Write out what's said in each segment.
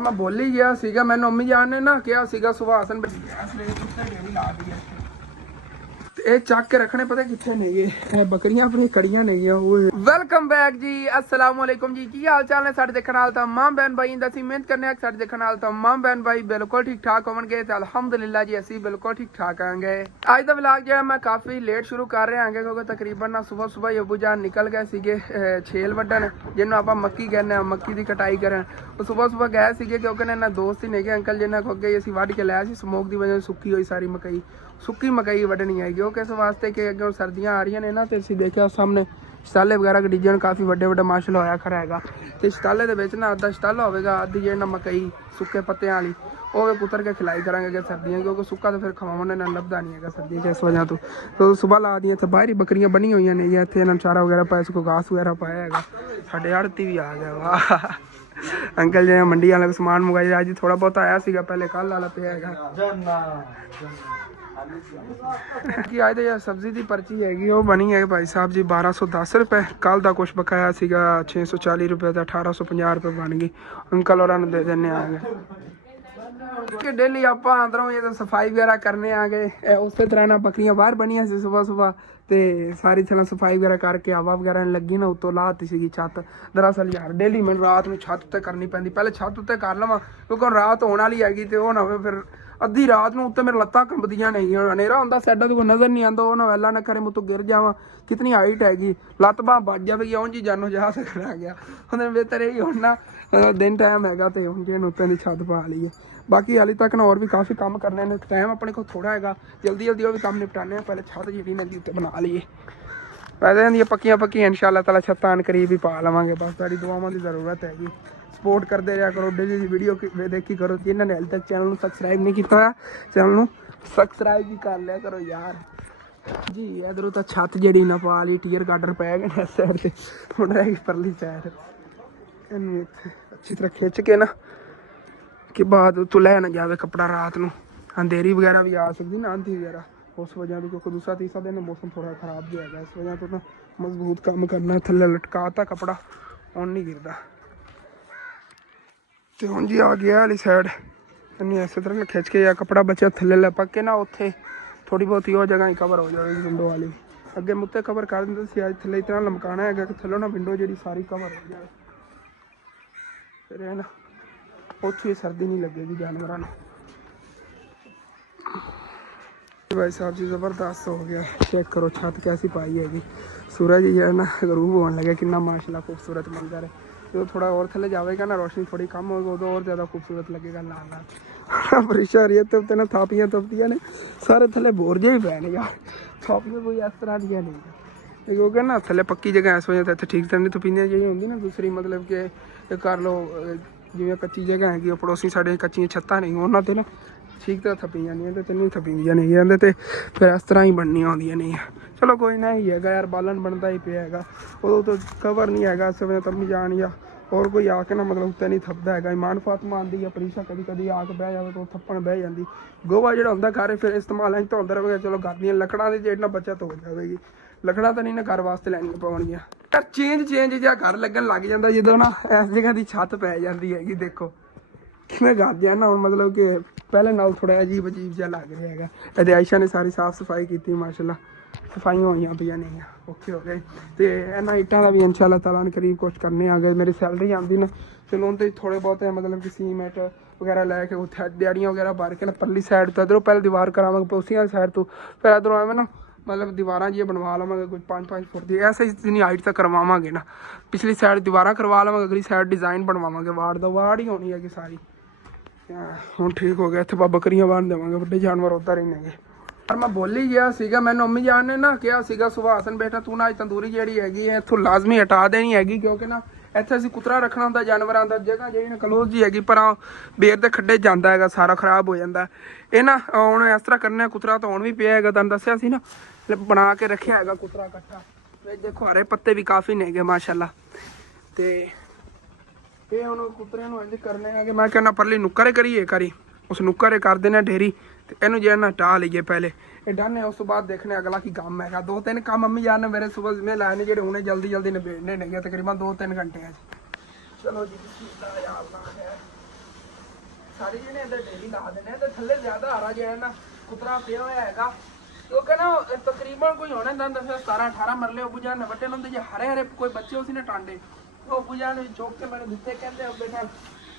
मैं बोल ही गया सीगा, मैंने अम्मी जान ने ना किया सीगा सुभाषन गैस ले डेरी ला दी है ਇਹ ਚੱਕ ਕੇ ਰੱਖਣੇ ਪਤਾ ਕਿੱਥੇ ਨੇਗੇ ਇਹ ਬੱਕਰੀਆਂ ਆਪਣੀ ਕੜੀਆਂ ਨੇਗੀਆਂ ਓਏ ਵੈਲਕਮ ਬੈਕ ਜੀ अस्सलाम वालेकुम जी ਕੀ ਹਾਲ ਚਾਲ ਨੇ ਸਾਡੇ ਦੇਖਣ ਵਾਲ तमाम बहन भाई ਦਾ ਅਸੀਂ ਮਿਹਨਤ ਕਰਨੇ ਆ ਸਾਡੇ ਦੇਖਣ ਵਾਲ तमाम बहन भाई ਬਿਲਕੁਲ ਠੀਕ ਠਾਕ ਹੋਣਗੇ ਤੇ ਅਲਹਮਦੁਲਿਲਾ ਜੀ ਅਸੀਂ ਬਿਲਕੁਲ ਠੀਕ ਠਾਕ ਆਂਗੇ ਅੱਜ ਦਾ ਵਲੌਗ ਜਿਹੜਾ ਮੈਂ ਕਾਫੀ ਲੇਟ ਸ਼ੁਰੂ ਕਰ ਰਿਹਾ ਆਂਗੇ ਕਿਉਂਕਿ ਤਕਰੀਬਨ ਨਾ ਸਵੇਰ ਅਬੂ ਜਾਨ ਨਿਕਲ ਗਏ ਸੀਗੇ ਛੇਲ ਵੱਢਣ ਜਿਹਨੂੰ ਆਪਾਂ ਮੱਕੀ ਕਹਿੰਦੇ ਆ ਮੱਕੀ ਦੀ ਕਟਾਈ ਕਰਨ ਉਹ ਸਵੇਰ ਗਏ ਸੀਗੇ ਕਿਉਂਕਿ ਇਹਨਾਂ ਦੋਸਤ ਹੀ ਨੇਗੇ ਅੰਕਲ ਜਿਹਨਾਂ ਕੋ ਅੱਗੇ ਅਸੀਂ ਵੱਢ ਕੇ ਲਿਆ ਸੀ ਸਮੋਕ ਦੀ ਵਜ੍ਹਾ ਸੁੱਕੀ ਹੋਈ ਸਾਰੀ ਮਕਈ ਸੁੱਕੀ ਮਕਈ ਵੱਢਣੀ ਹੈਗੀ ਉਹ ਕਿਸ ਵਾਸਤੇ ਕਿ ਅੱਗੇ ਸਰਦੀਆਂ ਆ ਰਹੀਆਂ ਨੇ ਨਾ ਤੇ ਅਸੀਂ ਦੇਖਿਆ ਸਾਹਮਣੇ ਸ਼ਤਾਲੇ ਵਗੈਰਾ ਕੰਡੀਜਨ ਕਾਫੀ ਵੱਡੇ ਵੱਡੇ ਮਾਸ਼ਾਅੱਲਾ ਹੋਇਆ ਖੜਾ ਹੈਗਾ ਤੇ ਸ਼ਤਾਲੇ ਦੇ ਵਿੱਚ ਨਾ ਅੱਧਾ ਸ਼ਤਾਲਾ ਹੋਵੇਗਾ ਅੱਧੀ ਜਿਹੜਾ ਮਕਈ ਸੁੱਕੇ ਪੱਤਿਆਂ ਵਾਲੀ ਉਹ ਕੁਤਰ ਕੇ ਖਿਲਾਈ ਕਰਾਂਗੇ ਅੱਗੇ ਸਰਦੀਆਂ ਕਿਉਂਕਿ ਸੁੱਕਾ ਤਾਂ ਫਿਰ ਖਵਾਉਣ ਨਾਲ ਲੱਭਦਾ ਨਹੀਂ ਹੈਗਾ ਸਰਦੀਆਂ 'ਚ ਇਸ ਵਜ੍ਹਾ ਤੋਂ ਸੁਬਾਹ ਲਾ ਦੀਆਂ ਇੱਥੇ ਬਾਹਰ ਹੀ ਬੱਕਰੀਆਂ ਬਣੀ ਹੋਈਆਂ ਨੇ ਜਾਂ ਇੱਥੇ ਇਹਨਾਂ ਨੂੰ ਚਾਰਾ ਵਗੈਰਾ ਪਾਇਆ ਕੋ ਘਾਸ ਵਗੈਰਾ ਪਾਇਆ ਹੈਗਾ ਸਾਡੇ ਆੜਤੀ ਵੀ ਆ ਗਿਆ ਵਾਹ ਅੰਕਲ ਜੀ ਮੰਡੀ ਵਾਲਾ ਸਮਾਨ ਮੰਗਾਇਆ ਅੱਜ ਥੋੜਾ ਬਹੁਤ ਆਇਆ ਸੀਗਾ ਪਹਿਲੇ ਕੱਲ ਵਾਲਾ ਪਿਆ ਹੈਗਾ ਕਿ ਅੱਜ ਦੀ ਸਬਜ਼ੀ ਦੀ ਪਰਚੀ ਹੈਗੀ ਉਹ ਬਣੀ ਹੈ ਭਾਈ ਸਾਹਿਬ ਜੀ 1210 ਰੁਪਏ ਕੱਲ ਦਾ ਕੁਛ ਬਕਾਇਆ ਸੀਗਾ 640 ਰੁਪਏ ਦਾ 1850 ਰੁਪਏ ਬਣ ਗਈ ਅੰਕਲ ਹੋਰਾਂ ਨੂੰ ਦੇ ਦਿੰਨੇ ਆਗੇ ਕਿ ਡੇਲੀ ਆਪਾਂ ਅੰਦਰੋਂ ਇਹ ਸਫਾਈ ਵਗੈਰਾ ਕਰਨੇ ਆਗੇ ਉਸੇ ਤਰ੍ਹਾਂ ਨਾਲ ਬੱਕਰੀਆਂ ਬਾਹਰ ਬਣੀਆਂ ਸੀ ਸਵੇਰ ਤੇ ਸਾਰੀ ਥਾਂ ਸਫਾਈ ਵਗੈਰਾ ਕਰਕੇ ਹਵਾ ਵਗੈਰਾ ਲੱਗੀ ਨਾ ਉੱਤੋਂ ਲਾਤੀ ਸੀਗੀ ਛੱਤ ਦਰਅਸਲ ਯਾਰ ਡੇਲੀ ਮੈਨੂੰ ਰਾਤ ਨੂੰ ਛੱਤ ਉੱਤੇ ਕਰਨੀ ਪੈਂਦੀ ਪਹਿਲੇ ਛੱਤ ਉੱਤੇ ਕਰ ਲਵਾਂ ਕਿਉਂਕਿ ਰਾਤ ਹੋਣ ਵਾਲੀ ਹੈਗੀ ਤੇ ਉਹ ਨਾ ਹੋਵੇ ਫਿਰ ਅੱਧੀ ਰਾਤ ਨੂੰ ਉੱਤੇ ਮੇਰੇ ਲੱਤਾਂ ਕੰਬਦੀਆਂ ਨਹੀਂ ਹਨੇਰਾ ਹੁੰਦਾ ਸਾਡਾ ਤੋਂ ਕੋਈ ਨਜ਼ਰ ਨਹੀਂ ਆਉਂਦਾ ਉਹ ਨਾ ਵੈਲਾ ਨਾ ਕਰੇ ਮੁੱਤੋਂ ਗਿਰ ਜਾਵਾਂ ਕਿਤਨੀ ਹਾਈਟ ਹੈਗੀ ਲੱਤ ਬਾਂਹ ਵੱਜ ਜਾਵੇਗੀ ਉਂਝ ਹੀ ਜਾਨੋ ਜਾ ਸਕਣਾ ਗਿਆ ਉਹਨੇ ਬਿਹਤਰ ਇਹ ਹੁਣ ਨਾ ਦਿਨ ਟਾਈਮ ਹੈਗਾ ਤੇ ਹੁਣ ਜਿਹਨੂੰ ਉੱਤੇ ਦੀ ਛੱਤ ਪਾ ਲਈਏ ਬਾਕੀ ਹਾਲੇ ਤੱਕ ਨਾ ਹੋਰ ਵੀ ਕਾਫੀ ਕੰਮ ਕਰਨੇ ਨੇ ਟਾਈਮ ਆਪਣੇ ਕੋਲ ਥੋੜਾ ਹੈਗਾ ਜਲਦੀ ਉਹ ਵੀ ਕੰਮ ਨਿਪਟਾਣੇ ਆ ਪਹਿਲੇ ਛੱਤ ਜਿਹੜੀ ਨਦੀ ਉੱਤੇ ਬਣਾ ਲਈਏ ਪੈਸੇ ਦੀਆਂ ਪੱਕੀਆਂ ਇਨਸ਼ਾਅੱਲਾ ਤਾਲਾ ਛੱਤਾਂ ਕਰੀਬ ਹੀ ਪਾ ਲਵਾਂਗੇ ਬਸ ਸਾਡੀ ਦੁਆਵਾਂ ਦੀ ਜ਼ਰੂਰਤ ਹੈਗੀ ਸਪੋਰਟ ਕਰਦੇ ਰਿਹਾ ਕਰੋ ਡੇਲੀ ਦੀ ਵੀਡੀਓ ਦੇਖੀ ਕਰੋ ਜਿਨ੍ਹਾਂ ਨੇ ਹਾਲੇ ਤੱਕ ਚੈਨਲ ਨੂੰ ਸਬਸਕ੍ਰਾਈਬ ਨਹੀਂ ਕੀਤਾ ਹੋਇਆ ਚੈਨਲ ਨੂੰ ਸਬਸਕ੍ਰਾਈਬ ਵੀ ਕਰ ਲਿਆ ਕਰੋ ਯਾਰ ਜੀ ਇਧਰੋਂ ਤਾਂ ਛੱਤ ਜਿਹੜੀ ਨਾ ਪਾ ਲਈ ਟੀਅਰ ਗਾਰਡਰ ਪੈ ਗਏ ਨੇ ਇਸ ਸਾਈਡ ਤੇ ਹੁਣ ਰਹਿ ਗਈ ਪਰਲੀ ਸਾਈਡ ਇਹਨੂੰ ਇੱਥੇ ਅੱਛੀ ਤਰ੍ਹਾਂ ਖਿੱਚ ਕੇ ਨਾ ਕਿ ਬਾਅਦ ਤੋਂ ਲੈ ਨਾ ਜਾਵੇ ਕੱਪੜਾ ਰਾਤ ਨੂੰ ਅੰਧੇਰੀ ਵਗੈਰਾ ਵੀ ਆ ਸਕਦੀ ਨਾ ਆਂधी ਵਗੈਰਾ ਉਸ ਵਜ੍ਹਾ ਤੋਂ ਕਿਉਂਕਿ ਦੂਸਰਾ ਤੀਸਰਾ ਦਿਨ ਮੌਸਮ ਥੋੜਾ ਖਰਾਬ ਜਿਹਾ ਹੈਗਾ ਇਸ ਵਜ੍ਹਾ ਤੋਂ ਨਾ ਮਜ਼ਬੂਤ ਕੰਮ ਕਰਨਾ ਥੱਲੇ ਲਟਕਾਤਾ ਕੱਪੜਾ ਹੁਣ ਨਹੀਂ ਗਿਰਦਾ ਤੇ ਹੁਣ ਜੀ ਆ ਗਿਆ ਵਾਲੀ ਸਾਈਡ ਇੰਨੀ ਇਸੇ ਤਰ੍ਹਾਂ ਖਿੱਚ ਕੇ ਜਾਂ ਕੱਪੜਾ ਬਚਿਆ ਥੱਲੇ ਲਪਕ ਕੇ ਨਾ ਉੱਥੇ ਥੋੜੀ ਬਹੁਤੀ ਉਹ ਜਗ੍ਹਾ ਹੀ ਕਵਰ ਹੋ ਜਾਵੇਗੀ ਵਿੰਡੋ ਵਾਲੀ ਅੱਗੇ ਮੁੱਤੇ ਕਵਰ ਕਰ ਦਿੰਦੇ ਸੀ ਅੱਜ ਥੱਲੇ ਇਤਨਾ ਲਮਕਾਣਾ ਹੈਗਾ ਕਿ ਥੱਲੋਂ ਨਾ ਵਿੰਡੋ ਜਿਹੜੀ ਸਾਰੀ ਕਵਰ ਹੋ ਜਾਵੇ ਫਿਰ ਇਹ ਨਾ ਉੱਥੇ ਸਰਦੀ ਨਹੀਂ ਲੱਗੇਗੀ ਜਾਨਵਰਾਂ ਨੂੰ भाई साहब जी ज़बरदस्त हो गया चेक करो छत कैसी पाई हैगी सूरज जो है ना गरूब होने लगे कि माशाल्लाह खूबसूरत मंजर है जो थोड़ा और थले जाएगा ना रोशनी थोड़ी कम होगी उदो और ज़्यादा खूबसूरत लगेगा लाल लाल बारिशा आ रही है तो ना थापियाँ तपतियाँ ने सारे थले बोर जे ही पै ने यार थापियाँ कोई इस तरह दियाँ नहीं क्योंकि ना थले पक्की जगह इस वजह तो ठीक तरह नहीं तपीने जी होंगी ना दूसरी मतलब कि कर लो जिवें कच्ची जगह हैगी पड़ोसी साढ़े कच्चियां छत्तां नहीं उन्होंने ना ठीक तरह थप्पी जानियां ते तैनूं थप्पींदियां नहीं जांदे ते फिर इस तरह ही बननी आउंदियां नहीं चलो कोई ना ही हैगा यार बालन बनता ही पिया हैगा उदों तो कवर नहीं हैगा इस वजह तम्मी जान या और कोई आके ना मतलब उत्ते नहीं थप्पदा हैगा ईमान फातमा आंदी है परीशा कभी आके बह जाए तो थप्पण बह जाती गोवा जो होंदा घर फिर इस्तेमाल अं धोंदा रहेगा चलो घर दी लकड़ां दी जेड ना बचत हो जाएगी लकड़ां तो नहीं ना घर वास्ते लैनियां पवणगियां यार चेंज जिहा घर लगन लग जांदा जदों ना इस जगह की छत पै जाती हैगी देखो किवें करदियां ना मतलब कि पहले नाल थोड़ा अजीब जिहा लग रहा हैगा ਇਹਦੇ ਆਇਸ਼ਾ ਨੇ ਸਾਰੀ ਸਾਫ ਸਫਾਈ ਕੀਤੀ ਮਾਸ਼ਾਅੱਲਾ ਸਫਾਈਆਂ ਹੋਈਆਂ ਪਈਆਂ ਨਹੀਂ ਓਕੇ ਹੋ ਗਏ ਤੇ ਇਹਨਾਂ ਇੱਟਾਂ ਦਾ ਵੀ ਇਨਸ਼ਾਅੱਲਾ ਤਾਲਾ ਨੇ ਕਰੀਬ ਕੁਛ ਕਰਨੇ ਆ ਗਏ ਮੇਰੀ ਸੈਲਰੀ ਆਉਂਦੀ ਨਾ ਚਲੋ ਉਹਨਾਂ ਤੇ ਥੋੜੇ ਬਹੁਤ ਮਤਲਬ ਕਿ ਸੀਮੈਂਟ ਵਗੈਰਾ ਲੈ ਕੇ ਉੱਥੇ ਦਿਹਾੜੀਆਂ ਵਗੈਰਾ ਭਰ ਕੇ ਨਾ ਪਰਲੀ ਸਾਈਡ ਤੋਂ ਇੱਧਰੋਂ ਪਹਿਲੇ ਦੀਵਾਰ ਕਰਾਵਾਂਗੇ ਪੋਸੀਆਂ ਵਾਲੀ ਸਾਈਡ ਤੋਂ ਫਿਰ ਇੱਧਰੋਂ ਐਵੇਂ ਨਾ मतलब दीवार जी बनवा लवेंगे कुछ 5-5 फुट की ऐसे इतनी हाइट तक करवावे ना पिछली साइड दीवार करवा लवेंगे अगली साइड डिज़ाइन बनवावे वाड़ ही होनी है कि सारी ਹੁਣ ठीक हो गया इतने बकरियां बन देवांगे बड़े जानवर उधर ही ने पर मैं बोल ही गया सीगा मैंने अम्मी जान ने ना कहा सीगा सुभाषन बेटा तू ना अज तंदूरी जी हैगी है इतों लाजमी हटा देनी हैगी क्योंकि ना ਇੱਥੇ ਅਸੀਂ ਕੁਤਰਾ ਰੱਖਣਾ ਹੁੰਦਾ ਜਾਨਵਰਾਂ ਦਾ ਜਗ੍ਹਾ ਜਿਹੜੀ ਨਾ ਕਲੋਜ਼ ਜੀ ਹੈਗੀ ਪਰ ਬੇਰ ਦੇ ਖੱਡੇ ਜਾਂਦਾ ਹੈਗਾ ਸਾਰਾ ਖਰਾਬ ਹੋ ਜਾਂਦਾ ਇਹ ਨਾ ਹੁਣ ਇਸ ਤਰ੍ਹਾਂ ਕਰਨਾ ਕੁਤਰਾ ਤਾਂ ਹੁਣ ਵੀ ਪਿਆ ਹੈਗਾ ਤੁਹਾਨੂੰ ਦੱਸਿਆ ਸੀ ਨਾ ਬਣਾ ਕੇ ਰੱਖਿਆ ਹੈਗਾ ਕੁਤਰਾ ਇਕੱਠਾ ਦੇਖੋ ਹਰੇ ਪੱਤੇ ਵੀ ਕਾਫੀ ਨੇ ਹੈਗੇ ਮਾਸ਼ਾਅੱਲਾ ਤੇ ਇਹ ਹੁਣ ਕੁਤਰਿਆਂ ਨੂੰ ਇੰਝ ਕਰਨੇ ਆ ਕਿ ਮੈਂ ਕਹਿੰਦਾ ਪਰਲੀ ਨੁੱਕਰੇ ਕਰੀਏ ਕਰੀ ਉਸ ਨੁੱਕਰੇ ਕਰ ਦੇਣਾ ਢੇਰੀ ਤੇ ਇਹਨੂੰ ਜਿਹੜਾ ਨਾ ਟਾ ਲਈਏ ਪਹਿਲੇ ਇਹ ਡਨ ਹੈ ਉਸ ਤੋਂ ਬਾਅਦ ਦੇਖਣੇ ਅਗਲਾ ਕੀ ਕੰਮ ਹੈਗਾ 2-3 ਕੰਮ ਅੰਮੀ ਜਾਨ ਨੇ ਮੇਰੇ ਸਵੇਰ ਜਿਵੇਂ ਲਾਏ ਨੇ ਜਿਹੜੇ ਹੁਣੇ ਜਲਦੀ ਨਿਬੇੜਨੇ ਨੇਗੇ ਤਕਰੀਬਨ 2-3 ਘੰਟੇ ਆ ਚਲੋ ਜੀ ਸਾਰੀ ਜਿਹਨੇ ਇਹਦੇ ਡੇਲੀ ਲਾ ਦੇਣੇ ਤੇ ਥੱਲੇ ਜ਼ਿਆਦਾ ਹਰਾ ਜਿਹੜਾ ਨਾ ਕੁਤਰਾ ਪਿਆ ਹੋਇਆ ਹੈਗਾ ਕਿਉਂਕਿ ਨਾ ਤਕਰੀਬਨ ਕੋਈ ਹੋਣਾ ਦੰਦ 17 18 ਮਰਲੇ ਉਹ ਬੁਝਾ ਨੇ ਵੱਟੇ ਹੁੰਦੇ ਜੇ ਹਰੇ ਹਰੇ ਕੋਈ ਬੱਚੇ ਉਸੀ ਨੇ ਟਾਂਡੇ ਉਹ ਬੁਝਾ ਨੇ ਚੋਕ ਕੇ ਮੇਰੇ ਦਿੱਤੇ ਕਹਿੰਦੇ ਬੇਟਾ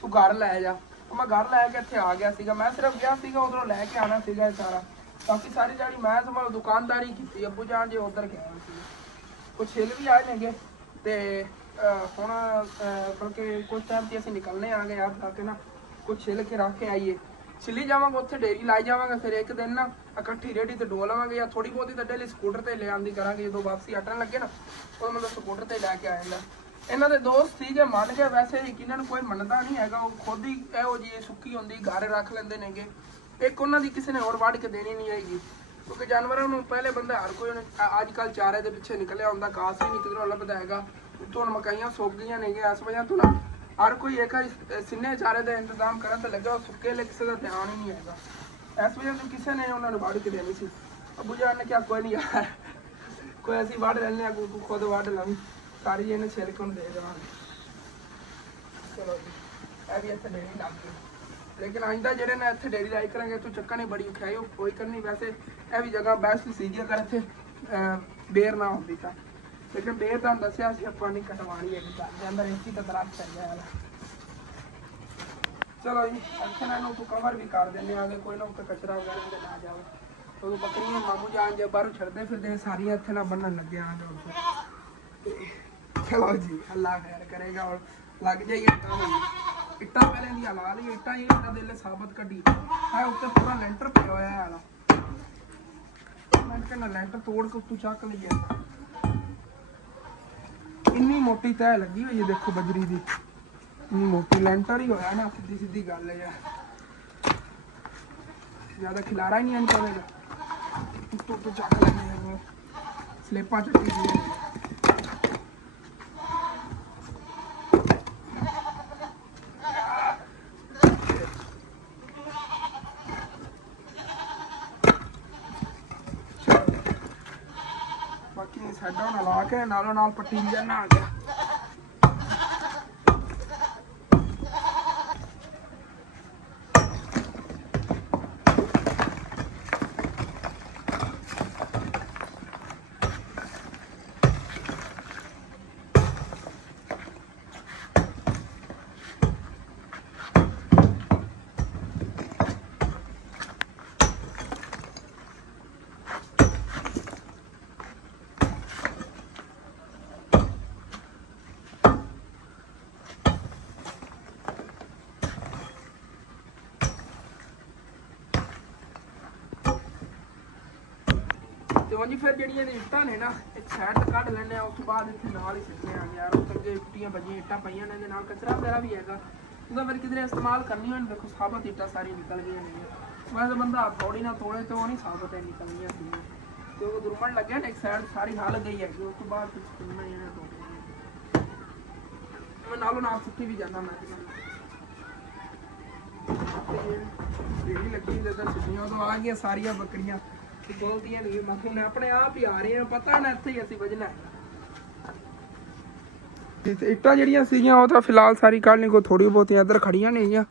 ਤੂੰ ਘਰ ਲੈ ਜਾ ਮੈਂ ਘਰ ਲੈ ਕੇ ਇੱਥੇ ਆ ਗਿਆ ਸੀਗਾ ਮੈਂ ਸਿਰਫ ਗਿਆ ਸੀਗਾ ਉਧਰੋਂ ਲੈ ਕੇ ਆਣਾ ਸੀਗਾ ਇਹ ਸਾਰਾ ਬਾਕੀ ਸਾਰੀ ਜਿਹੜੀ ਮੈਂ ਸਮਾਂ ਦੁਕਾਨਦਾਰੀ ਕੀਤੀ ਅੱਬੂ ਜਾਨ ਜੇ ਉਧਰ ਗਿਆ ਸੀ ਕੁਛ ਛਿੱਲ ਵੀ ਆਏ ਨੇਗੇ ਤੇ ਹੁਣ ਬਲਕਿ ਕੁਝ ਟਾਈਮ ਤੇ ਅਸੀਂ ਨਿਕਲਨੇ ਆ ਗਏ ਯਾਰ ਜਾ ਕੇ ਨਾ ਕੁਛ ਛਿੱਲ ਕੇ ਰੱਖ ਕੇ ਆਈਏ ਛਿੱਲੀ ਜਾਵਾਂਗੇ ਉੱਥੇ ਡੇਰੀ ਲਾਈ ਜਾਵਾਂਗੇ ਫਿਰ ਇੱਕ ਦਿਨ ਨਾ ਇਕੱਠੀ ਰੇੜੀ ਤੇ ਡੋ ਲਵਾਂਗੇ ਜਾਂ ਥੋੜੀ ਬਹੁਤੀ ਤਾਂ ਡੇਲੀ ਸਕੂਟਰ ਤੇ ਲੈ ਆਂਦੀ ਕਰਾਂਗੇ ਜਦੋਂ ਵਾਪਸੀ ਹਟਣ ਲੱਗੇ ਨਾ ਉਹ ਮਤਲਬ ਸਕੂਟਰ ਤੇ ਲੈ ਕੇ ਆ ਜਾਂਦਾ ਇਹਨਾਂ ਦੇ ਦੋਸਤ ਸੀਗੇ ਮੰਨ ਕੇ ਵੈਸੇ ਯਕੀਨਨ ਨੂੰ ਕੋਈ ਮੰਨਦਾ ਨਹੀਂ ਹੈਗਾ ਉਹ ਖੁਦ ਹੀ ਇਹੋ ਜਿਹੀ ਸੁੱਕੀ ਹੁੰਦੀ ਘਰ ਰੱਖ ਲੈਂਦੇ ਨੇਗੇ ਇੱਕ ਉਹਨਾਂ ਦੀ ਕਿਸੇ ਨੇ ਹੋਰ ਵੱਢ ਕੇ ਦੇਣੀ ਨਹੀਂ ਹੈਗੀ ਕਿਉਂਕਿ ਜਾਨਵਰਾਂ ਨੂੰ ਪਹਿਲੇ ਬੰਦਾ ਹਰ ਕੋਈ ਅੱਜ ਕੱਲ੍ਹ ਚਾਰੇ ਦੇ ਪਿੱਛੇ ਨਿਕਲਿਆ ਹੁੰਦਾ ਘਾਸ ਵੀ ਨਹੀਂ ਕਿਧਰੋਂ ਲੱਭਦਾ ਹੈਗਾ ਉੱਤੋਂ ਹੁਣ ਮਕਾਈਆਂ ਸੁੱਕ ਗਈਆਂ ਨੇਗੀਆਂ ਇਸ ਵਜ੍ਹਾ ਤੋਂ ਨਾ ਹਰ ਕੋਈ ਇੱਕ ਸਿੰਨੇ ਚਾਰੇ ਦਾ ਇੰਤਜ਼ਾਮ ਕਰਨ ਤੇ ਲੱਗਾ ਉਹ ਸੁੱਕੇ ਲਈ ਕਿਸੇ ਦਾ ਧਿਆਨ ਹੀ ਨਹੀਂ ਹੈਗਾ ਇਸ ਵਜ੍ਹਾ ਤੋਂ ਕਿਸੇ ਨੇ ਉਹਨਾਂ ਨੂੰ ਵੱਢ ਕੇ ਦੇਣੀ ਸੀ ਅੱਬੂ ਜਾਨ ਨੇ ਕਿਹਾ ਕੋਈ ਨਹੀਂ ਯਾਰ ਕੋਈ ਅਸੀਂ ਵੱਢ ਲੈਂਦੇ ਹਾਂ ਤੂੰ ਖੁਦ ਵੱਢ ਲਵੀਂ ਸਾਰੀ ਇਹਨੇ ਛਿਲਕ ਨੂੰ ਦੇ ਦੇਵਾਂਗੇ ਚਲੋ ਜੀ ਇਹ ਵੀ ਇੱਥੇ ਡੇਰੀ ਲੱਗ ਗਈ ਲੇਕਿਨ ਆਇੰਦਾ ਜਿਹੜੇ ਨੇ ਇੱਥੇ ਡੇਰੀ ਲਾਈ ਕਰਾਂਗੇ ਇੱਥੋਂ ਚੱਕਣੀ ਬੜੀ ਔਖੀ ਉਹ ਕੋਈ ਕਰਨੀ ਵੈਸੇ ਇਹ ਵੀ ਜਗ੍ਹਾ ਬੈਸਟ ਸੀਗੀ ਅਗਰ ਇੱਥੇ ਬੇਰ ਨਾ ਹੁੰਦੀ ਤਾਂ ਲੇਕਿਨ ਬੇਰ ਤਾਂ ਦੱਸਿਆ ਸੀ ਆਪਾਂ ਨਹੀਂ ਕਟਵਾਣੀ ਹੈਗੀ ਘਰ ਦੇ ਅੰਦਰ ਇੱਥੇ ਤਾਂ ਦਰਖਤ ਚੱਲ ਗਿਆ ਵਾਲਾ ਚਲੋ ਜੀ ਇੱਥੇ ਨਾ ਇਹਨੂੰ ਕਵਰ ਵੀ ਕਰ ਦਿੰਦੇ ਆਗੇ ਕੋਈ ਨਾ ਉੱਤੇ ਕਚਰਾ ਵਗੈਰਾ ਤੇ ਨਾ ਜਾਵੇ ਉਹ ਬੱਕਰੀਆਂ ਮਾਮੂ ਜਾਨ ਜੇ ਬਾਹਰੋਂ ਛੱਡਦੇ ਫਿਰਦੇ ਸਾਰੀਆਂ ਇੱਥੇ ਨਾ ਬੰਨਣ ਲੱਗਿਆ ਆਂਦੇ ਚਲੋ ਜੀ ਅੱਲਾ ਖੈਰ ਕਰੇਗਾ ਔਰ ਲੱਗ ਜਾਈਏ ਇੱਟਾਂ ਪਹਿਲੇ ਦੀ ਹਲਾ ਲਈ ਇੱਟਾਂ ਹੀ ਇਹਨਾਂ ਦੇ ਲਈ ਸਾਬਤ ਕੱਢੀ ਹੈ ਉੱਤੇ ਪੂਰਾ ਲੈਂਟਰ ਪਿਆ ਹੋਇਆ ਹੈ ਮੈਂ ਕਹਿੰਦਾ ਲੈਂਟਰ ਤੋੜ ਕੇ ਉੱਤੋਂ ਚੱਕ ਲਈਏ ਇੰਨੀ ਮੋਟੀ ਤਹਿ ਲੱਗੀ ਹੋਈ ਹੈ ਦੇਖੋ ਬਜਰੀ ਦੀ ਇੰਨੀ ਮੋਟੀ ਲੈਂਟਰ ਹੀ ਹੋਇਆ ਨਾ ਸਿੱਧੀ ਸਿੱਧੀ ਗੱਲ ਹੈ ਯਾਰ ਜ਼ਿਆਦਾ ਖਿਲਾਰਾ ਹੀ ਨਹੀਂ ਆਣ ਪਵੇਗਾ ਉੱਤੋਂ ਚੱਕ ਲੈਂਦੇ ਸਲੇਪਾਂ ਚੱਕੀ ਦੀਆਂ ਸਾਡਾ ਹੁਣ ਲਾ ਕੇ ਨਾਲੋਂ ਨਾਲ ਪੱਟੀ ਜਾਣਾ ਆ ਗਿਆ ਤੇ ਉਂਝ ਫਿਰ ਜਿਹੜੀਆਂ ਇੱਟਾਂ ਨੇ ਨਾ ਇੱਕ ਸਾਈਡ ਤੇ ਕੱਢ ਲੈਣੇ ਆ ਉਸ ਤੋਂ ਬਾਅਦ ਇੱਥੇ ਨਾਲ ਹੀ ਸਿੱਟਨੇ ਆ ਯਾਰ ਉਹ ਅੱਗੇ ਟੁੱਟੀਆਂ ਵੱਜੀਆਂ ਇੱਟਾਂ ਪਈਆਂ ਨੇ ਇਹਦੇ ਨਾਲ ਕਚਰਾ ਵਗੈਰਾ ਵੀ ਹੈਗਾ ਉਹਦਾ ਫਿਰ ਕਿਧਰੇ ਇਸਤੇਮਾਲ ਕਰਨੀ ਹੋਣ ਦੇਖੋ ਸਾਬਤ ਇੱਟਾਂ ਸਾਰੀ ਨਿਕਲ ਗਈਆਂ ਨੇ ਵੈਸੇ ਬੰਦਾ ਥੋੜੀ ਨਾ ਤੋੜੇ ਤੇ ਉਹ ਨਹੀਂ ਸਾਬਤ ਹੈ ਨਿਕਲ ਗਈਆਂ ਸੀ ਤੇ ਉਹ ਦੁਰਮਣ ਲੱਗਿਆ ਨਾ ਇੱਕ ਸਾਈਡ ਸਾਰੀ ਹਾਲ ਗਈ ਹੈਗੀ ਉਸ ਤੋਂ ਬਾਅਦ ਕੁਝ ਸੁਣਨਾ ਹੀ ਨਾ ਤੋੜੇ ਮੈਂ ਨਾਲੋਂ ਨਾਲ ਸੁੱਕੀ ਵੀ ਜਾਂਦਾ ਮੈਂ ਜਿਹੜੀ ਲੱਗੀ ਜਦੋਂ ਸਿੱਧੀਆਂ ਉਦੋਂ ਆ ਗਈਆਂ ਸਾਰੀਆਂ ਬੱਕਰੀਆਂ ਬੋਲਦੀਆਂ ਨਹੀਂ ਮਖੂ ਨੇ ਆਪਣੇ ਆਪ ਹੀ ਆ ਰਹੇ ਆ ਪਤਾ ਨਾ ਇੱਥੇ ਹੀ ਅਸੀਂ ਵਜਣਾ ਇੱਟਾਂ ਜਿਹੜੀਆਂ ਸੀਗੀਆਂ ਉਹ ਤਾਂ ਫਿਲਹਾਲ ਸਾਰੀ ਕੱਢ ਲਈ ਕੋਈ ਥੋੜੀ ਬਹੁਤੀਆਂ ਇੱਧਰ ਖੜੀਆਂ ਨੇ ਗੀਆਂ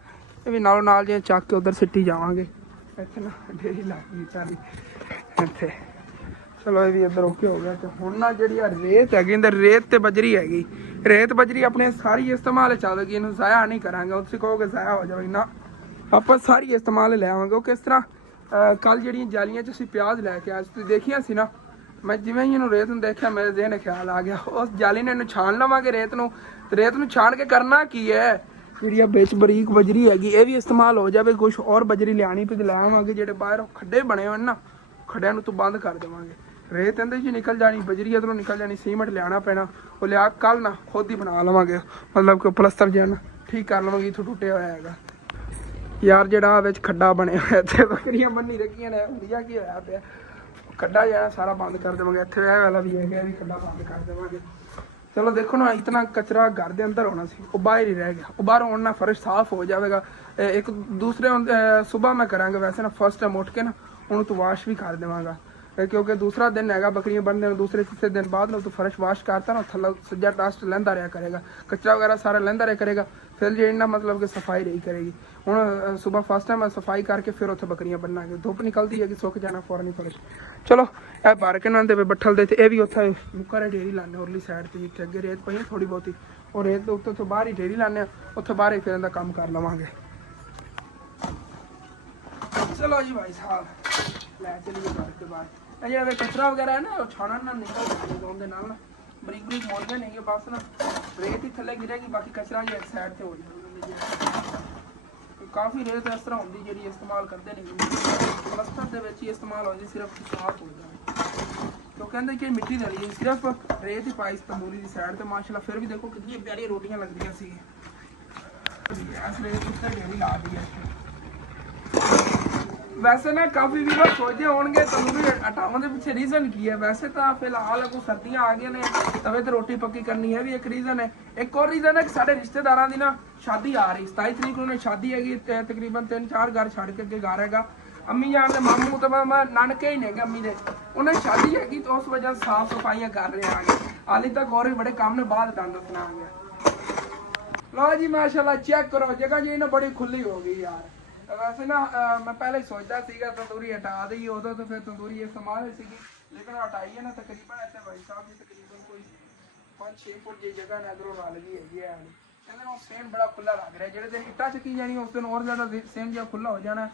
ਇਹ ਵੀ ਨਾਲੋਂ ਨਾਲ ਜੇ ਚੱਕ ਕੇ ਉੱਧਰ ਸਿੱਟੀ ਜਾਵਾਂਗੇ ਇੱਥੇ ਨਾ ਢੇਰੀ ਲੱਗ ਗਈ ਇੱਟਾਂ ਦੀ ਇੱਥੇ ਚਲੋ ਇਹ ਵੀ ਇੱਧਰ ਓਕੇ ਹੋ ਗਿਆ ਤੇ ਹੁਣ ਨਾ ਜਿਹੜੀ ਆ ਰੇਤ ਹੈਗੀ ਅੰਦਰ ਰੇਤ ਤੇ ਬਜਰੀ ਹੈਗੀ ਰੇਤ ਬਜਰੀ ਆਪਣੇ ਸਾਰੀ ਇਸਤੇਮਾਲ ਚੱਲ ਗਈ ਇਹਨੂੰ ਜ਼ਾਇਆ ਨਹੀਂ ਕਰਾਂਗੇ ਤੁਸੀਂ ਕਹੋਗੇ ਜ਼ਾਇਆ ਹੋ ਜਾਵੇ ਨਾ ਆਪਾਂ ਸਾਰੀ ਇਸਤੇਮਾਲ ਲੈ ਆਵਾਂਗੇ ਉਹ ਕਿਸ ਤਰ੍ਹਾਂ ਕੱਲ ਜਿਹੜੀਆਂ ਜਾਲੀਆਂ 'ਚ ਅਸੀਂ ਪਿਆਜ਼ ਲੈ ਕੇ ਆਏ ਤੁਸੀਂ ਦੇਖੀਆਂ ਸੀ ਨਾ ਮੈਂ ਜਿਵੇਂ ਹੀ ਇਹਨੂੰ ਰੇਤ ਨੂੰ ਦੇਖਿਆ ਮੇਰੇ ਜ਼ਿਹਨ ਖਿਆਲ ਆ ਗਿਆ ਉਸ ਜਾਲੀ ਨੇ ਇਹਨੂੰ ਛਾਣ ਲਵਾਂਗੇ ਰੇਤ ਨੂੰ ਤੇ ਰੇਤ ਨੂੰ ਛਾਣ ਕੇ ਕਰਨਾ ਕੀ ਹੈ ਜਿਹੜੀ ਆ ਵਿੱਚ ਬਰੀਕ ਬਜਰੀ ਹੈਗੀ ਇਹ ਵੀ ਇਸਤੇਮਾਲ ਹੋ ਜਾਵੇ ਕੁਛ ਹੋਰ ਬਜਰੀ ਲਿਆਣੀ ਪਈ ਲੈ ਆਵਾਂਗੇ ਜਿਹੜੇ ਬਾਹਰ ਖੱਡੇ ਬਣੇ ਹੋਣ ਨਾ ਖੱਡਿਆਂ ਨੂੰ ਤੋਂ ਬੰਦ ਕਰ ਦੇਵਾਂਗੇ ਰੇਤ ਇਹਦੇ 'ਚ ਨਿਕਲ ਜਾਣੀ ਬਜਰੀ ਇੱਧਰੋਂ ਨਿਕਲ ਜਾਣੀ ਸੀਮੈਂਟ ਲਿਆਉਣਾ ਪੈਣਾ ਉਹ ਲਿਆ ਕੱਲ ਨਾ ਖੁਦ ਹੀ ਬਣਾ ਲਵਾਂਗੇ ਮਤਲਬ ਕਿ ਪਲਸਤਰ ਜਿਹਾ ਨਾ ਠੀਕ ਕਰ ਲਵਾਂਗੇ ਇੱਥੋਂ ਟੁੱਟਿਆ ਹੋਇਆ ਹੈਗਾ ਯਾਰ ਜਿਹੜਾ ਵਿੱਚ ਖੱਡਾ ਬਣਿਆ ਹੋਇਆ ਇੱਥੇ ਬੱਕਰੀਆਂ ਬੰਨੀ ਰੱਖੀਆਂ ਨੇ ਵਧੀਆ ਕੀ ਹੋਇਆ ਪਿਆ ਖੱਡਾ ਜਿਹੜਾ ਸਾਰਾ ਬੰਦ ਕਰ ਦੇਵਾਂਗੇ ਇੱਥੇ ਇਹ ਵਾਲਾ ਵੀ ਹੈਗਾ ਵੀ ਖੱਡਾ ਬੰਦ ਕਰ ਦੇਵਾਂਗੇ ਚਲੋ ਦੇਖੋ ਨਾ ਇਤਨਾ ਕਚਰਾ ਘਰ ਦੇ ਅੰਦਰ ਹੋਣਾ ਸੀ ਉਹ ਬਾਹਰ ਹੀ ਰਹਿ ਗਿਆ ਉਹ ਬਾਹਰ ਹੋਣ ਨਾਲ ਫਰਸ਼ ਸਾਫ਼ ਹੋ ਜਾਵੇਗਾ ਇੱਕ ਦੂਸਰੇ ਸਵੇਰ ਮੈਂ ਕਰਾਂਗਾ ਵੈਸੇ ਨਾ ਫਸਟ ਟਾਈਮ ਉੱਠ ਕੇ ਨਾ ਉਹਨੂੰ ਤੋਂ ਵਾਸ਼ ਵੀ ਕਰ ਦੇਵਾਂਗਾ क्योंकि दूसरा दिन है बकरियां बनने में, दूसरे तीसरे दिन बाद में तो फर्श वाश करता ना थल्ला सज्जा डस्ट लेंदा रहा करेगा, कचरा वगैरह सारा लेंदा रहा करेगा, फिर जी ना मतलब कि सफाई रही करेगी। हूँ सुबह फर्स्ट टाइम सफाई करके फिर उत्थे बकरियां बनना, धुप निकलती है कि सुक जाना फौरन ही फर्श। चलो यह भर के ना दे बट्ठल दे ये भी उत्थे मुक्का डेरी लाने उरली साइड से जितने अगे रेत पई थोड़ी बहुती, और रेत के उत्ते तो बाहर ही डेरी लाने, उत्थे बाहर ही फिर इहदा काम कर लवांगे। चलो जी भाई साहब लै चलिए घर के बाहर। जो कचरा वगैरह है ना छाना ना निकल जाए ना, बरीक बरीक मोड़ते नहीं है, बस ना रेत ही थले गिरेगी, बाकी कचरा जी एक साइड से हो जाएगा। काफ़ी रेत इस तरह होती जी इस्तेमाल करते नहीं, मस्तर के इस्तेमाल होती सिर्फ साफ हो जाए। तो कहते कि मिट्टी दली है, सिर्फ रेत ही पाई तंदूरी की साइड से माशाल्लाह, फिर भी देखो कितनी प्यारी रोटियां लगती सी। रेत उत्ते डेरी ला दी है। वैसे ना काफ़ी भी लोग सोचते होंगे तंदूरी हटाने के पीछे रीज़न की है। वैसे तो फिलहाल को सर्दियाँ आ गई ने, तवे तो रोटी पक्की करनी है भी एक रीज़न है। एक और रीज़न है कि साढ़े रिश्तेदारों की ना शादी आ रही, 27 तरीक को शादी हैगी, तकरीबन 3-4 घर छड़ के अगे घर है। अम्मी जान के मामू तो नानके ही ने अम्मी के, उन्हें शादी हैगी तो उस वजह साफ सफाइयाँ कर रहे हैं। हाली तक और भी बड़े काम ने बाद दंद दसना आ गया। लो जी माशाल्लाह चेक करो जगह जी ना बड़ी खुली हो गई यार। वैसे ना मैं पहले ही सोचता सीगा तंदूरी हटा दी, उदों तो फिर तंदूरी इस्तेमाल सी, लेकिन हटाई है ना तकरीबन इतने भाई साहब की तकरीबन कोई 5-6 फुट जी जगह ने इधरों रल गई है। सेम बड़ा खुला लग रहा है, जेडे दिन इट्टा चकी जानी उस दिन और ज्यादा सेम जो खुला हो जाना,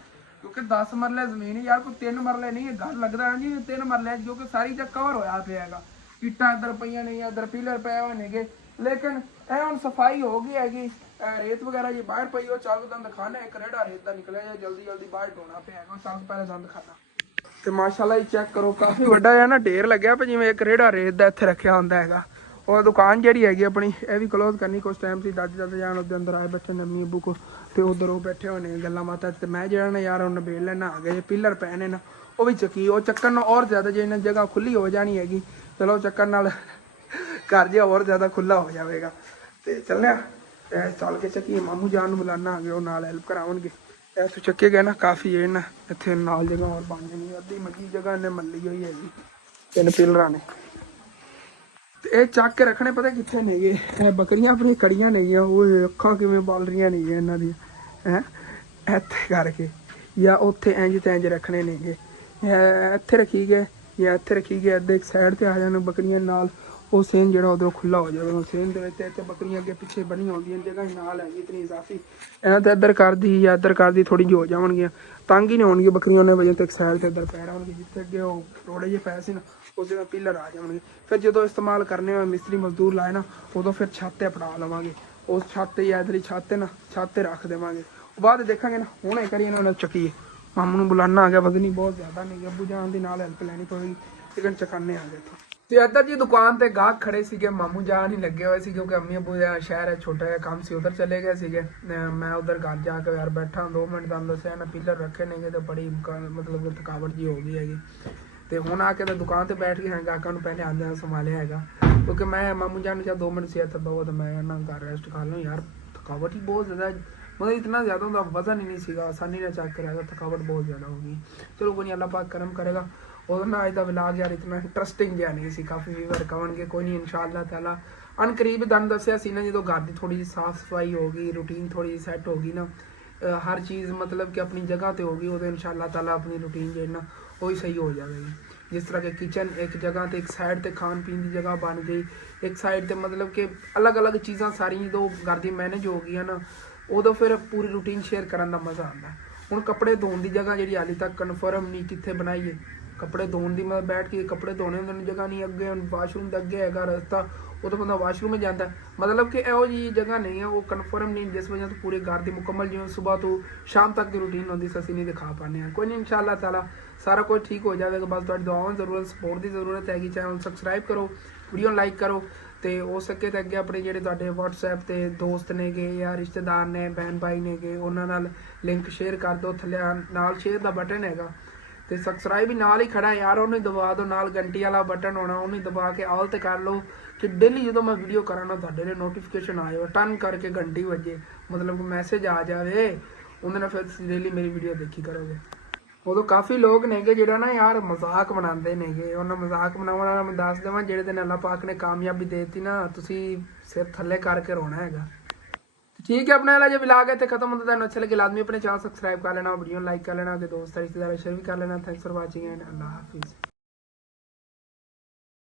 क्योंकि 10 मरले जमीन यार, कोई 3 मरले नहीं है। घर लगता है जी 3 मरले जो कि सारी जगह कवर होया पिएगा, इट्टा इधर पईयां नहीं, इधर पिलर पे हुए ने, लेकिन ਇਹ ਹੁਣ सफाई हो गई हैगी। रेत वगैरह जी बाहर पई हो, चल दंद खाना एक रेड़ा रेत का निकले जल्दी जल्दी बाहर ढोना पे चल पहले दंद खाना। तो माशाल्लाह चेक करो काफ़ी वड्डा है ना ढेर लग्या पे, जिवें एक रेड़ा रेत का इत्थे रखिया हुंदा हैगा। और दुकान जिहड़ी हैगी अपनी ये भी क्लोज करनी, कुछ टाइम से दादी जान उधर अंदर आए बैठे अम्मी अबू को, तो उधर वो बैठे होने गल्लां माता, तो मैं जो ना यार उन्हें बेल लेना आ गए पिलर पैने ना वो भी चकी, वो चक्कर और ज़्यादा जो इन्हें जगह खुली हो जानी हैगी। चलो चक्कर नाल घर जो और ज़्यादा खुला हो जाएगा। तो चलने चल के चक्की मामू जान बुलाना आ गए, वो नाल हेल्प कराउणगे। तो चक्के गए ना काफ़ी है ना इतने नाल जगह और बन जानी, अद्धी मजी जगह इन्हें मल्ली हुई हैगी 3 पिलर ने। तो ये चक के रखने पता कितने नहीं गए, बकरियां अपनी कड़ियां नहीं है, वो अखा किवें बल रही नहीं है इन्हों दी है इत्थे करके, या उत्थे इंज ते इंज रखने नहीं गए, इत्थे रखी गए या इत्थे रखी गए, अद्धे एक साइड ते आ जाने बकरियां नाल, वो सेन जो उधरों खुला हो जाए। सेन के बकरियां अगे पिछे बनी होंगी जगह नाल है इतनी इजाफी, इन्हें तो इधर कर दी या इधर कर दी थोड़ी जी हो जाएगी, तंग ही नहीं होगी बकरियों ने वजह तो एक साइड से इधर पैर आएंगे, जितने अगे वो थोड़े जे पैसे ना उस जगह पिलर आ जाएंगे। फिर जो इस्तेमाल करने में मिस्त्री मजदूर लाए ना उदों फिर छत अपना लवेंगे, उस छत या इधर छत ना छत रख देवेंगे, बाद देखेंगे ना हूँ एक बार इन्होंने चकीए। मामू ने बुलाना आ गया, वजनी बहुत ज़्यादा नहीं गया, अबू जान की नाल हेल्प लैनी पवेगी, लेकिन चकाने आ गए। तो इधर जी दुकान ते गाहक खड़े थे, मामू जान ही लगे हुए थे क्योंकि अम्मी अबू शहर है छोटा जहा काम से उधर चले गए थे। मैं उधर घर जाके यार बैठा 2 मिनट दम दसिया ना पिलर रखे नहीं तो बड़ी मतलब थकावट जी हो गई हैगी। तो हूँ आके तो दुकान पर बैठ के गाहकों को पहले आंदे संभालिया है, क्योंकि मैं मामू जान चाहे 2 मिनट से इतना दो तो मैं ना घर रेस्ट कर लूँ यार, थकावट ही बहुत ज़्यादा, मतलब इतना ज़्यादा उनका वजन ही नहीं सीगा, आसानी ने चेक कराया, थकावट बहुत ज़्यादा होगी। चलो कोई नहीं अल्लाह पाक करम करेगा। और ना अज का व्लॉग यार इतना इंटरस्टिंग जहा नहीं सी, काफ़ी व्यूअर कहे कोई नहीं इंशाअल्लाह ताला अनकरीब दन दसिया सी ना जो घर की थोड़ी जी साफ सफाई होगी, रूटीन थोड़ी जी सैट होगी ना, हर चीज़ मतलब कि अपनी जगह पर होगी, वो इंशाअल्लाह ताला अपनी रूटीन जो है ना वो ही सही हो जाएगी। जिस तरह के किचन एक जगह तो एक साइड ते खान पीन की जगह बन गई, एक साइड ते मतलब कि अलग अलग चीज़ां सारी जो घर की मैनेज हो गई ना, उदों फिर पूरी रूटीन शेयर करने का मज़ा आता है। हुण कपड़े धोने की जगह जी हाली तक कन्फर्म नहीं कितने बनाईए, कपड़े धोने की मतलब बैठ के कपड़े धोने की जगह नहीं, अगे वाशरूम के अगे है रास्ता, वो तो बंदा वाशरूम में जाता है, मतलब कि यहो जी जगह नहीं है, वो कन्फर्म नहीं, जिस वजह से पूरे घर की मुकम्मल जिवें सुबह तो शाम तक की रूटीन होती असीं नहीं दिखा पाने हैं। कोई नहीं इंशाअल्लाह ताला सारा कुछ ठीक हो जाएगा, बस तुहाडी दुआवां की जरूरत सपोर्ट की जरूरत हैगी। चैनल सबसक्राइब करो, वीडियो लाइक करो, तो हो सके तो अगे अपने जो तुहाडे व्हाट्सएप ते दोस्त ने गे या रिश्तेदार ने बहन भाई ने गे उन्हां नाल लिंक शेयर कर दो, थल्ले नाल शेयर का बटन हैगा, तो सबसक्राइब भी नाल ही खड़ा है यार, उन्हें दबा दो, नाल घंटी वाला बटन होना उन्हें दबा के ऑल ते कर लो कि डेली जो मैं वीडियो करा ना तुहाडे नोटिफिकेशन आए टन करके घंटी बजे, मतलब कि मैसेज आ जाए, उन्हें फिर डेली मेरी वीडियो देखी करोगे। ਉਦੋਂ ਕਾਫੀ ਲੋਕ ਨੇਗੇ ਜਿਹੜਾ ਨਾ ਯਾਰ ਮਜ਼ਾਕ ਬਣਾਉਂਦੇ ਨੇਗੇ। ਉਹਨਾਂ ਮਜ਼ਾਕ ਬਣਾਉਣ ਵਾਲਾ ਮੈਂ ਦੱਸ ਦੇਵਾਂ, ਜਿਹੜੇ ਦਿਨ ਅੱਲਾਹ ਪਾਕ ਨੇ ਕਾਮਯਾਬੀ ਦੇ ਦਿੱਤੀ ਨਾ, ਤੁਸੀਂ ਸਿਰ ਥੱਲੇ ਕਰਕੇ ਰੋਣਾ ਹੈਗਾ। ठीक है, अपने वाला जो व्लॉग है तो खत्म होता है। अच्छे लगे लाजमी अपने चैनल सब्सक्राइब कर लेना, वीडियो लाइक कर लेना, कि दोस्त रिश्तेदार शेयर भी कर लेना। थैंक्स फॉर वाचिंग एंड अल्लाह हाफिज़।